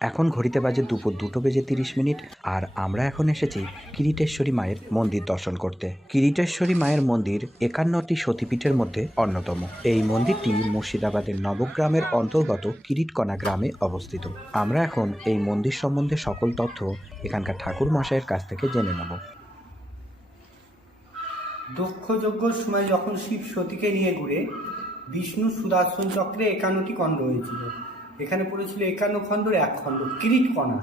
এখন ঘড়িতে বাজে দুপুর দুটো বেজে তিরিশ মিনিট আর আমরা এখন এসেছি কিরিটেশ্বরী মায়ের মন্দির দর্শন করতে। কিরিটেশ্বরী মায়ের মন্দির একান্নটি সতীপীঠের মধ্যে অন্যতম। এই মন্দিরটি মুর্শিদাবাদের নবগ্রামের অন্তর্গত কিরিটকণা গ্রামে অবস্থিত। আমরা এখন এই মন্দির সম্বন্ধে সকল তথ্য এখানকার ঠাকুর মশাইয়ের কাছ থেকে জেনে নেব। দক্ষ যজ্ঞর সময় যখন শিব সতীকে নিয়ে ঘুরে, বিষ্ণু সুদর্শন চক্রে একান্নটি খণ্ড হয়েছিল। এখানে পড়েছিল একান্ন খণ্ডর এক খণ্ড। কিরিট কণা।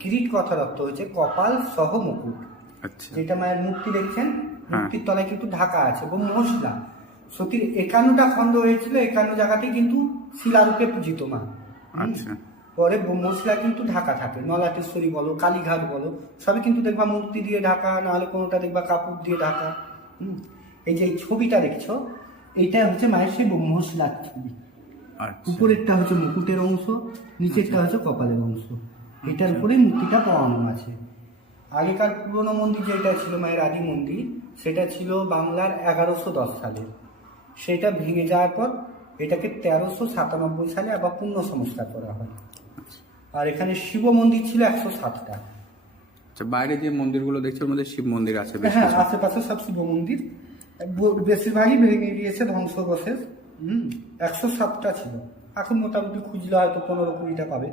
কিরিট কথার অর্থ হচ্ছে কপাল সহ মুকুট। আচ্ছা। যেটা মায়ের মূর্তি দেখছেন? মূর্তির তলায় কিন্তু ঢাকা আছে এবং মশলা সতীর একান্নটা খণ্ড হয়েছিল একান্ন জায়গাতেই কিন্তু শিলারূপে পূজিত মা। আচ্ছা। পরে মশলা কিন্তু ঢাকা থাকে। নলাটেশ্বরী বলো কালীঘাট বলো সবই কিন্তু দেখবা মূর্তি দিয়ে ঢাকা নাহলে কোনোটা দেখবা কাপড় দিয়ে ঢাকা। হুম। এই যে এই ছবিটা দেখছ এইটা হচ্ছে মায়ের সেই মশলার ছবি। আচ্ছা। উপরেরটা হচ্ছে মুকুটের অংশ নিচেরটা হচ্ছে কপালের অংশ। এটার উপরে মূর্তিটা পাওয়ানো আছে। আগেকার পুরনো মন্দির যেটা ছিল মায়ের আদি মন্দির সেটা ছিল বাংলার এগারোশো দশ সালে। সেটা ভেঙে যাওয়ার পর এটাকে তেরোশো সাতানব্বই সালে আবার পূর্ণ সংস্কার করা হয়। আর এখানে শিব মন্দির ছিল একশো সাতটা। আচ্ছা বাইরে যে মন্দিরগুলো দেখছি ওর মধ্যে শিব মন্দির আছে হ্যাঁ আশেপাশে সব শিব মন্দির। বেশিরভাগই ভেঙে গিয়েছে ধ্বংসবশেষ। হুম একশো সাতটা ছিল। এখন মোটামুটি খুঁজলে হয়তো পনেরো কুড়িটা পাবে।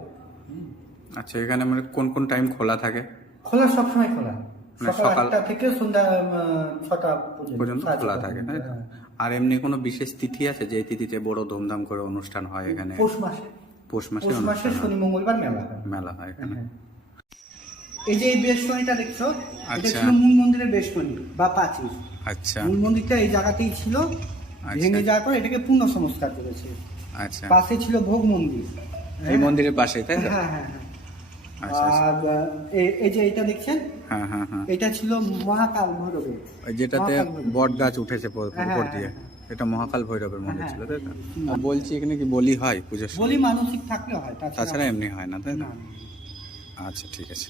আচ্ছা এখানে মানে কোন কোন টাইম খোলা থাকে? খোলা সবসময় খোলা। মানে সকাল আটটা থেকে সন্ধ্যা ছটা পর্যন্ত খোলা থাকে তাই? হ্যাঁ। আর এমনি কোনো বিশেষ তিথি আছে? যে তিথিতে বড় ধুমধাম করে অনুষ্ঠান হয় এখানে? পৌষ মাসে। পৌষ মাসে পৌষ মাসে শনি মঙ্গলবার মেলা হয়। মেলা হয় এখানে। হ্যাঁ। এই যে এই বেষ্টনীটা দেখছ এটা আচ্ছা। ছিল মূল মন্দিরের বেষ্টনী বা প্রাচীর আচ্ছা। মূল মন্দিরটা এই জায়গাতেই ছিল। ভেঙে যাওয়ার পর এটাকে পূর্ণ সংস্কার করেছে। আচ্ছা। পাশে ছিল ভোগ মন্দির। এই মন্দিরের পাশে তাই তো? হ্যাঁ হ্যাঁ হ্যাঁ। আচ্ছা আচ্ছা। আর এই- এই যে এটা দেখছেন? হ্যাঁ হ্যাঁ হ্যাঁ। এটা ছিল মহাকাল ভৈরবের যেটাতে বট গাছ উঠেছে হ্যাঁ, উপর দিয়ে। হ্যাঁ। এটা মহাকাল ভৈরবের মন্দির ছিল তাই তো? বলছি এখানে কি বলি হয় পুজোর বলি মানসিক থাকলে হয় তাছাড়া এমনি হয় না তাই না। আচ্ছা ঠিক আছে।